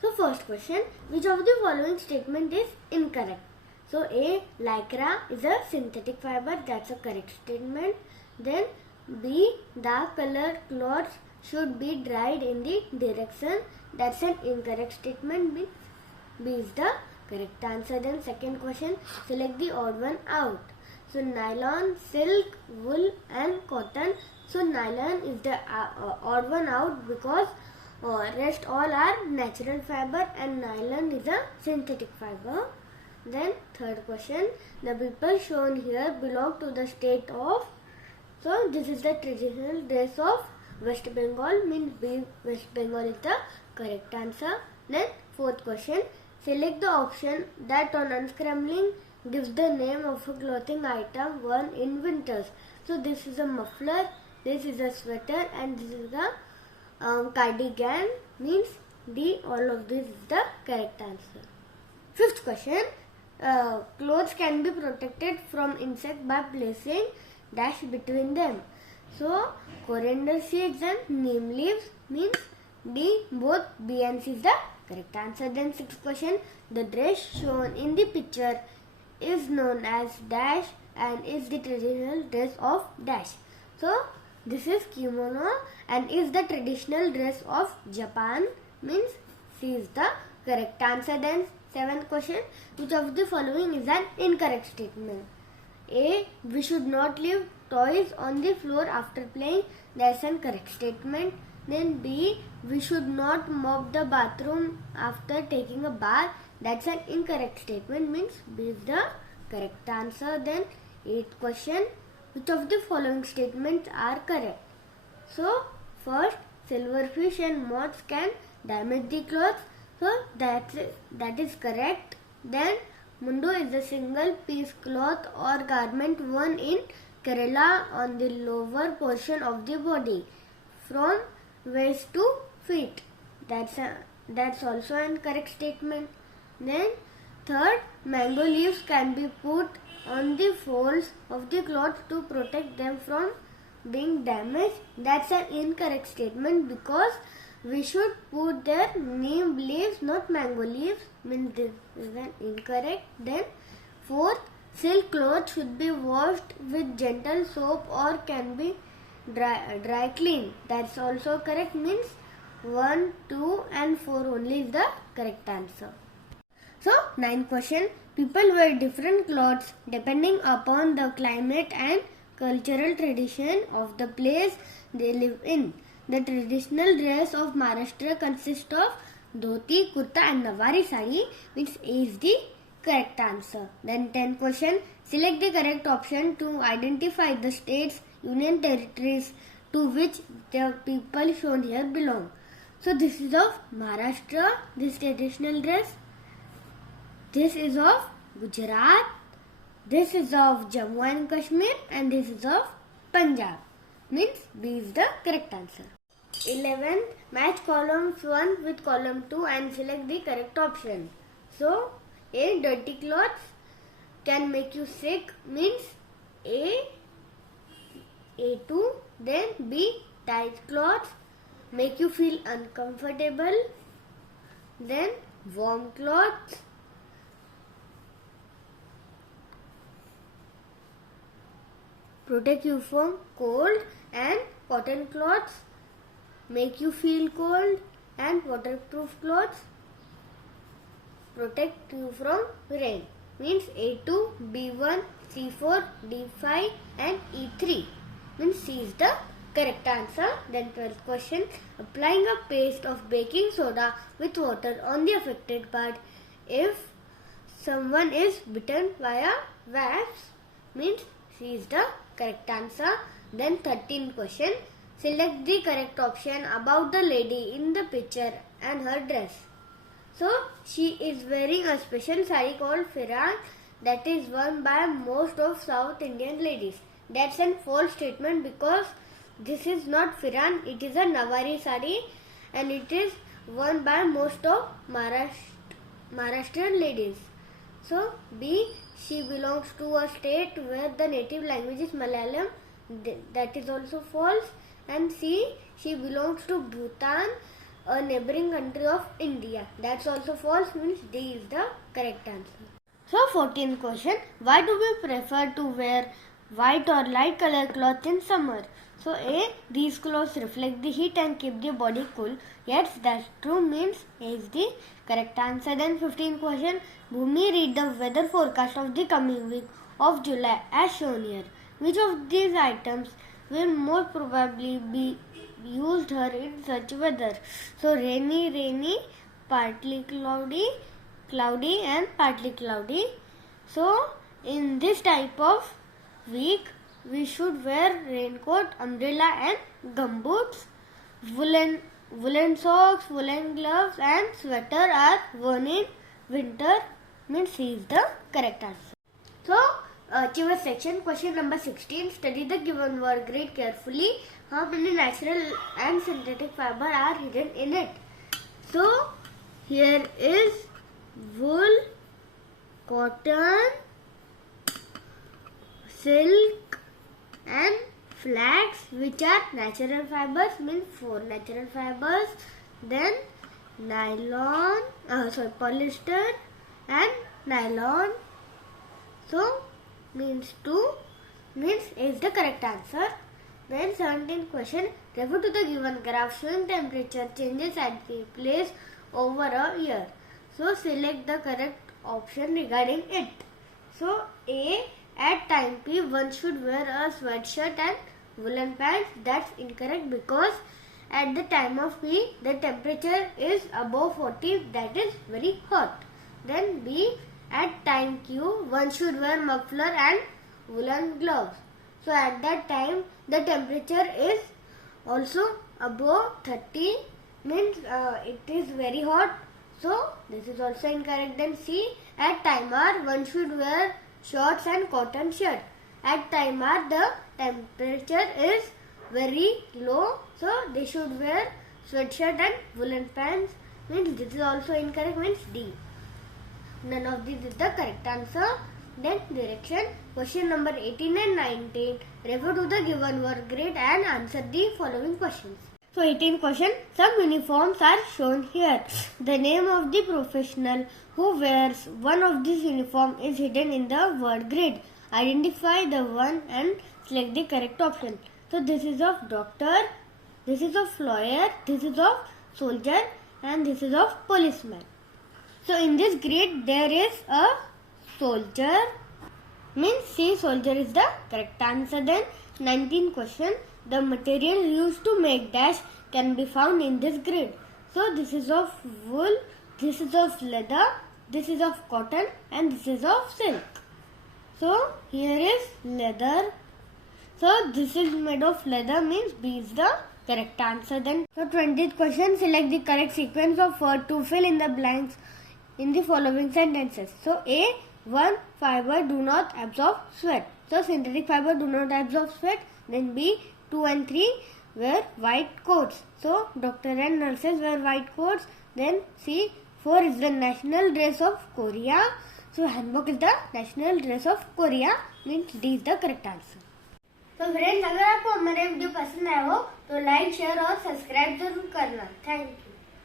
So first question, which of the following statement is incorrect? So A, lycra is a synthetic fiber, that's a correct statement. Then B, dark colored clothes should be dried in the direction, that's an incorrect statement. B is the correct answer. Then second question, select the odd one out. So nylon, silk, wool and cotton. So nylon is the odd one out because rest all are natural fiber and nylon is a synthetic fiber. Then third question, the people shown here belong to the state of. So this is the traditional dress of West Bengal, means West Bengal is the correct answer. Then fourth question, select the option that on unscrambling gives the name of a clothing item worn in winters. So this is a muffler, this is a sweater and this is a cardigan, means D, all of this is the correct answer. Fifth question, clothes can be protected from insect by placing dash between them. So coriander seeds and neem leaves, means D, both B and C is the correct answer. Then sixth question, the dress shown in the picture is known as dash and is the traditional dress of dash. So this is kimono and is the traditional dress of Japan, means C is the correct answer. Then seventh question, which of the following is an incorrect statement? A, we should not leave toys on the floor after playing, that's an correct statement. Then B, we should not mop the bathroom after taking a bath, that's an incorrect statement, means B is the correct answer. Then eighth question, which of the following statements are correct? So first, silverfish and moths can damage the clothes, so that is correct. Then mundo is a single piece cloth or garment worn in Kerala on the lower portion of the body from waist to feet, that's also an correct statement. Then third, mango leaves can be put on the folds of the cloth to protect them from being damaged, that's an incorrect statement because we should put their neem leaves, not mango leaves, means this is an incorrect. Then fourth, silk clothes should be washed with gentle soap or can be dry clean, that's also correct, means 1, 2 and 4 only is the correct answer. So ninth question, people wear different clothes depending upon the climate and cultural tradition of the place they live in. The traditional dress of Maharashtra consists of dhoti, kurta and Nawari sari, means A is the correct answer. Then 10th question, select the correct option to identify the states, union territories to which the people shown here belong. So this is of Maharashtra, this traditional dress. This is of Gujarat, this is of Jammu and Kashmir and this is of Punjab, means B is the correct answer. 11th, match columns 1 with column 2 and select the correct option. So A, dirty clothes can make you sick, means A2. Then B, tight clothes make you feel uncomfortable. Then warm clothes protect you from cold, and cotton clothes make you feel cold, and waterproof clothes protect you from rain, means A2, B1, C4, D5 and E3, means C is the correct answer. Then 12th question, applying a paste of baking soda with water on the affected part if someone is bitten by a wasp, means C is the correct answer. Then 13th question, select the correct option about the lady in the picture and her dress. So she is wearing a special sari called firan that is worn by most of South Indian ladies. That's a false statement because this is not firan, it is a Nawari sari and it is worn by most of Maharashtrian ladies. So B, she belongs to a state where the native language is Malayalam, that is also false. And C, she belongs to Bhutan a neighboring country of India. That's also false, means D is the correct answer. So 14th question, why do we prefer to wear white or light color clothes in summer? So A, these clothes reflect the heat and keep the body cool. Yes, that's true, means A is the correct answer. Then 15th question, Bhumi, read the weather forecast of the coming week of July as shown here. Which of these items will more probably be used here in such weather? So rainy, partly cloudy and partly cloudy. So in this type of week we should wear raincoat, umbrella and gumboots. Woolen socks, woolen gloves and sweater are worn in winter, means C is the correct answer. So Achievers section, question number 16. Study the given word, read carefully. How many natural and synthetic fiber are hidden in it? So here is wool, cotton, silk and flax, which are natural fibers, means 4 natural fibers. Then polyester and nylon. So means 2, means is the correct answer. Then 17th question, refer to the given graph showing temperature changes at the place over a year. So select the correct option regarding it. So A, at time P one should wear a sweatshirt and woolen pants. That's incorrect, because at the time of P the temperature is above 40, that is very hot. Then B, at time Q one should wear muffler and woolen gloves. So at that time the temperature is also above 30, means it is very hot. So this is also incorrect. Then C, at time R one should wear shorts and cotton shirt. At time R the temperature is very low, so they should wear sweatshirt and woolen pants, means this is also incorrect, means D. None of these is the correct answer. Then direction, question number 18 and 19. Refer to the given word grid and answer the following questions. So 18 question, some uniforms are shown here. The name of the professional who wears one of these uniform is hidden in the word grid. Identify the one and select the correct option. So this is of doctor, this is of lawyer, this is of soldier and this is of policeman. So in this grid there is a soldier, means C, soldier is the correct answer. Then 19th question, the material used to make dash can be found in this grid. So this is of wool, this is of leather, this is of cotton and this is of silk. So here is leather. So this is made of leather, means B is the correct answer. Then so 20th question, select the correct sequence of word to fill in the blanks in the following sentences. So A, 1, fiber do not absorb sweat. So synthetic fiber do not absorb sweat. Then B, 2 and 3 wear white coats. So doctor and nurses wear white coats. Then C, 4 is the national dress of Korea. So hanbok is the national dress of Korea, means D is the correct answer. तो friends, अगर आपको हमारे video पसंद आया हो तो like, share और subscribe जरूर करना. Thank you.